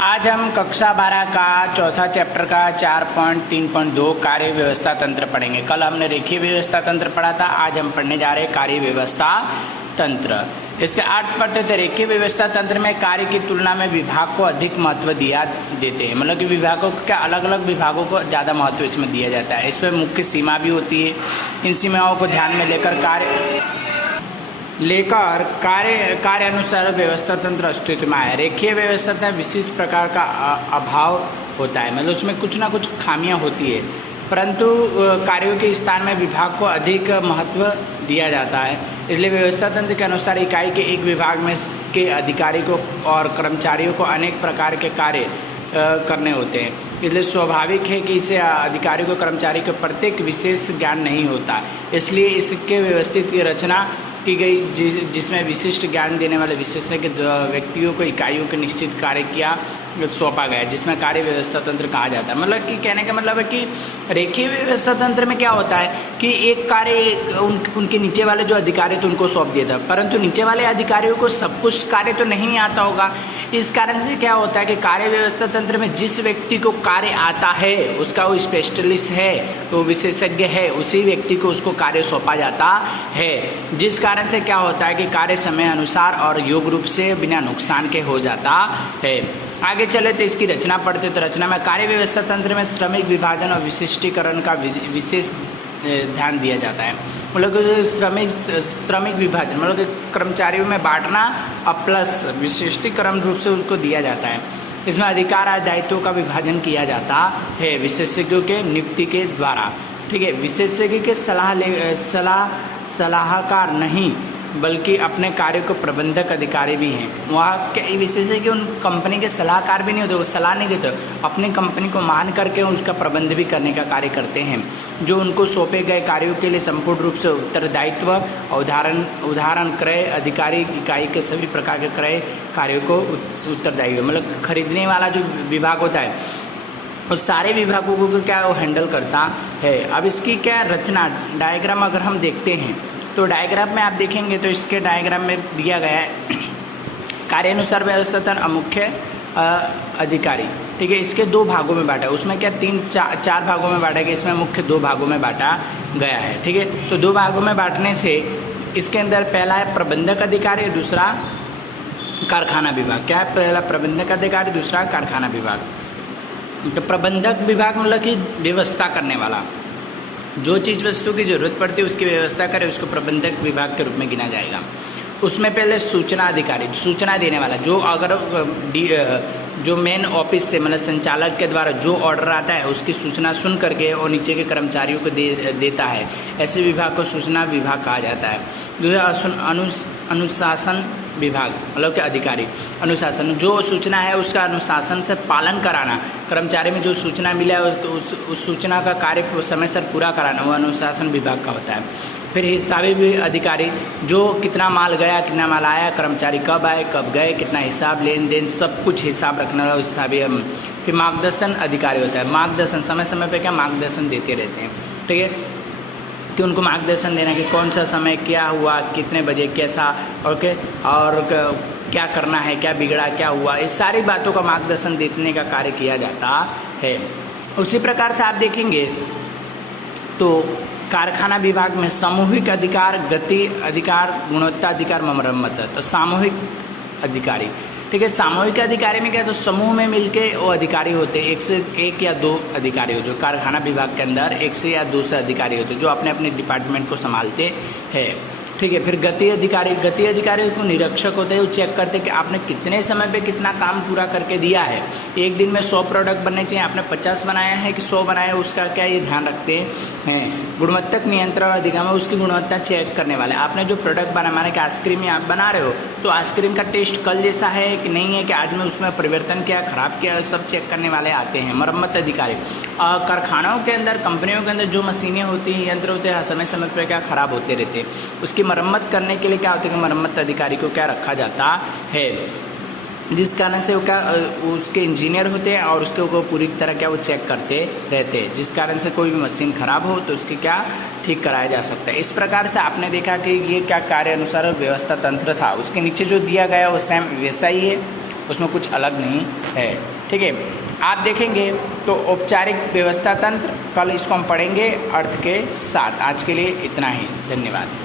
आज हम कक्षा 12 का चौथा चैप्टर का 4.3.2 कार्य व्यवस्था तंत्र पढ़ेंगे। कल हमने रेखीय व्यवस्था तंत्र पढ़ा था, आज हम पढ़ने जा रहे हैं कार्य व्यवस्था तंत्र। इसके अर्थ पढ़ते थे। रेखीय व्यवस्था तंत्र में कार्य की तुलना में विभाग को अधिक महत्व दिया देते हैं, मतलब कि विभागों को क्या अलग अलग विभागों को ज़्यादा महत्व इसमें दिया जाता है। इसमें मुख्य सीमा भी होती है। इन सीमाओं को ध्यान में लेकर कार्य अनुसार व्यवस्था तंत्र अस्तित्व में आया। रेखीय व्यवस्था तंत्र विशिष्ट प्रकार का अभाव होता है, मतलब उसमें कुछ ना कुछ खामियां होती है, परंतु कार्यों के स्थान में विभाग को अधिक महत्व दिया जाता है। इसलिए व्यवस्था तंत्र के अनुसार इकाई के एक विभाग में के अधिकारी को और कर्मचारियों को अनेक प्रकार के कार्य करने होते हैं। इसलिए स्वाभाविक है कि इसे अधिकारी को कर्मचारी को प्रत्येक विशेष ज्ञान नहीं होता, इसलिए इसके व्यवस्थित रचना की गई जिसमें विशिष्ट ज्ञान देने वाले विशेषज्ञ व्यक्तियों को इकाइयों के निश्चित कार्य किया सौंपा गया, जिसमें कार्य व्यवस्था तंत्र कहा जाता है। मतलब कि कहने का मतलब है कि रेखीय व्यवस्था तंत्र में क्या होता है कि एक कार्य उनके नीचे वाले जो अधिकारी थे उनको सौंप दिया था, परंतु नीचे वाले अधिकारियों को सब कुछ कार्य तो नहीं आता होगा। इस कारण से क्या होता है कि कार्य व्यवस्था तंत्र में जिस व्यक्ति को कार्य आता है, उसका वो स्पेशलिस्ट है, वो विशेषज्ञ है, उसी व्यक्ति को उसको कार्य सौंपा जाता है। जिस कारण से क्या होता है कि कार्य समय अनुसार और योग रूप से बिना नुकसान के हो जाता है। आगे चले तो इसकी रचना पढ़ते तो रचना में कार्य व्यवस्था तंत्र में श्रमिक विभाजन और विशिष्टीकरण का विशेष ध्यान दिया जाता है। मतलब श्रमिक विभाजन मतलब कर्मचारियों में बांटना और प्लस विशिष्टीकरण रूप से उसको दिया जाता है। इसमें अधिकार और दायित्वों का विभाजन किया जाता है विशेषज्ञों के नियुक्ति के द्वारा। ठीक है, विशेषज्ञ के सलाहकार नहीं बल्कि अपने कार्य को प्रबंधक अधिकारी भी हैं। वहाँ के विशेषज्ञ उन कंपनी के सलाहकार भी नहीं होते, वो सलाह नहीं देते, अपनी कंपनी को मान करके उसका प्रबंध भी करने का कार्य करते हैं। जो उनको सौंपे गए कार्यों के लिए संपूर्ण रूप से उत्तरदायित्व उदाहरण क्रय अधिकारी इकाई के सभी प्रकार के क्रय कार्यों को उत्तरदायी, मतलब खरीदने वाला जो विभाग होता है उस सारे विभागों को क्या वो हैंडल करता है। अब इसकी क्या रचना डायग्राम अगर हम देखते हैं तो डायग्राम में आप देखेंगे तो इसके डायग्राम में दिया गया है कार्यानुसार व्यवस्था तंत्र मुख्य अधिकारी। ठीक है, इसके दो भागों में बांटा है। उसमें क्या चार भागों में बांटा गया, इसमें मुख्य दो भागों में बांटा गया है। ठीक है, तो दो भागों में बांटने से इसके अंदर पहला है प्रबंधक अधिकारी, दूसरा कारखाना विभाग। क्या है, पहला प्रबंधक अधिकारी, दूसरा कारखाना विभाग। तो प्रबंधक विभाग मतलब कि व्यवस्था करने वाला, जो चीज़ वस्तु की जरूरत पड़ती है उसकी व्यवस्था करे, उसको प्रबंधक विभाग के रूप में गिना जाएगा। उसमें पहले सूचना अधिकारी, सूचना देने वाला, जो अगर जो मेन ऑफिस से मतलब संचालक के द्वारा जो ऑर्डर आता है उसकी सूचना सुन करके और नीचे के कर्मचारियों को देता है, ऐसे विभाग को सूचना विभाग कहा जाता है। दूसरा अनुशासन विभाग मतलब कि अधिकारी, अनुशासन, जो सूचना है उसका अनुशासन से पालन कराना, कर्मचारी में जो सूचना मिला है उस सूचना का कार्य समय से पूरा कराना, वो अनुशासन विभाग का होता है। फिर हिसाबी भी अधिकारी, जो कितना माल गया कितना माल आया, कर्मचारी कब आए कब गए, कितना हिसाब लेन देन सब कुछ हिसाब रखने वाला हिसाबी। फिर मार्गदर्शन अधिकारी होता है, मार्गदर्शन समय समय पे क्या मार्गदर्शन देते रहते हैं। ठीक है, कि उनको मार्गदर्शन देना कि कौन सा समय क्या हुआ, कितने बजे कैसा, ओके, और क्या करना है, क्या बिगड़ा क्या हुआ, इस सारी बातों का मार्गदर्शन देने का कार्य किया जाता है। उसी प्रकार से आप देखेंगे तो कारखाना विभाग में सामूहिक अधिकार, गति अधिकार, गुणवत्ता अधिकार, मरम्मत। तो सामूहिक अधिकारी, ठीक है, सामूहिक अधिकारी में क्या तो समूह में मिलके वो अधिकारी होते हैं, एक या दो अधिकारी हो, जो कारखाना विभाग के अंदर एक से या दो से अधिकारी होते हैं जो अपने अपने डिपार्टमेंट को संभालते हैं। ठीक है, फिर गति अधिकारी को निरीक्षक होते हैं, वो चेक करते हैं कि आपने कितने समय पे कितना काम पूरा करके दिया है। एक दिन में 100 प्रोडक्ट बनने चाहिए, आपने 50 बनाया है कि 100 बनाया है, उसका क्या ये ध्यान रखते हैं। गुणवत्ता नियंत्रण अधिकारी में उसकी गुणवत्ता चेक करने वाले, आपने जो प्रोडक्ट बना, माने कि आइसक्रीम आप बना रहे हो तो आइसक्रीम का टेस्ट कल जैसा है कि नहीं है, कि आज में उसमें परिवर्तन किया, खराब किया, सब चेक करने वाले आते हैं। मरम्मत अधिकारी, कारखानों के अंदर कंपनियों के अंदर जो मशीनें होती हैं, यंत्र होते हैं, समय समय पर क्या खराब होते रहते हैं, उसकी मरम्मत करने के लिए क्या होता है कि मरम्मत अधिकारी को क्या रखा जाता है, जिस कारण से वो क्या उसके इंजीनियर होते हैं और उसके ऊपर पूरी तरह क्या वो चेक करते रहते हैं, जिस कारण से कोई भी मशीन खराब हो तो उसके क्या ठीक कराया जा सकता है। इस प्रकार से आपने देखा कि ये क्या कार्य अनुसार व्यवस्था तंत्र था, उसके नीचे जो दिया गया वो सेम वैसा ही है। उसमें कुछ अलग नहीं है। ठीक है, आप देखेंगे तो औपचारिक व्यवस्था तंत्र, कल इसको हम पढ़ेंगे अर्थ के साथ। आज के लिए इतना ही, धन्यवाद।